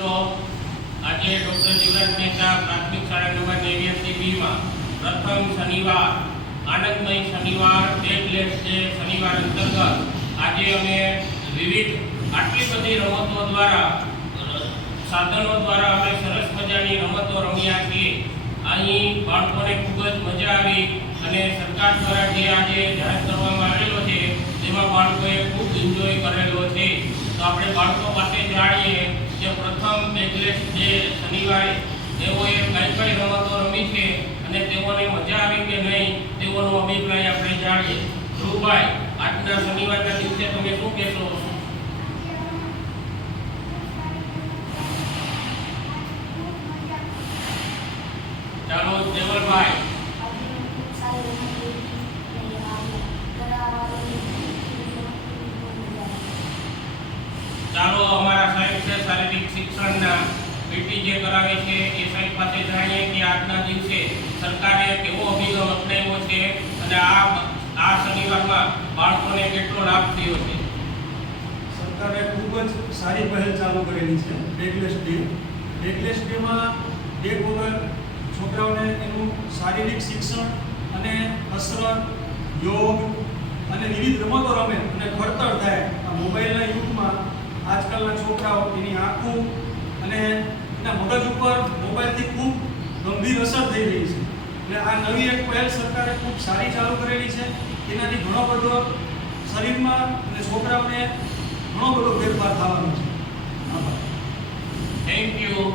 મિત્રો, આજે ડૉક્ટર જીવરાજ મહેતા પ્રાથમિક શાળા નંબર નેવ્યાસી બીમાં પ્રથમ શનિવાર, આનંદમય શનિવાર ડેટલેસ છે શનિવાર અંતર્ગત. આજે અમે વિવિધ આટલી બધી રમતો દ્વારા, સાધનો દ્વારા અમે સરસ મજાની રમતો રમ્યા છીએ. અહીં બાળકોને ખૂબ જ મજા આવી અને સરકાર દ્વારા જે આજે જાહેર કરવામાં આવેલો છે, તેમાં બાળકોએ ખૂબ એન્જોય કરેલો છે. તો આપણે બાળકો પાસે જાણીએ કે પ્રથમ બેચલેસ જે શનિવારે તેઓએ કઈ કઈ રમતો રમી છે અને તેઓને મજા આવી કે નહીં, તેઓનો અભિપ્રાય આપણે જાણીએ. ધ્રુવભાઈ, આજના શનિવારના દિવસે તમે શું કહેશો? ચાલો, દેવલભાઈ. ચાલો, અમારા છે, શારીરિક શિક્ષણના પીટી જે કરાવે છે, એ સાહેબ પાસે જાણીએ કે આજના દિવસે સરકારે કેવો અભિગમ અપનાવ્યો છે અને આ આ શનિવારમાં બાળકોને કેટલો લાભ થયો છે? સરકારે ખૂબ જ સારી પહેલ ચાલુ કરેલી છે ડેકલેસ ડે ડેકલેસ ડેમાં ડેક વગર છોકરાઓને એનું શારીરિક શિક્ષણ અને કસરત યોગ અને વિવિધ રમતો રમે અને ખડતર થાય આ મોબાઈલના યુગમાં આજકાલના છોકરાઓ એની આંખો અને એના મગજ ઉપર મોબાઈલથી ખૂબ ગંભીર અસર થઈ રહી છે. એટલે આ નવી એક પહેલ સરકારે ખૂબ સારી ચાલુ કરેલી છે. એનાથી ઘણો બધો શરીરમાં અને છોકરાઓને ઘણો બધો ફેરફાર થવાનો છે. આભાર. Thank you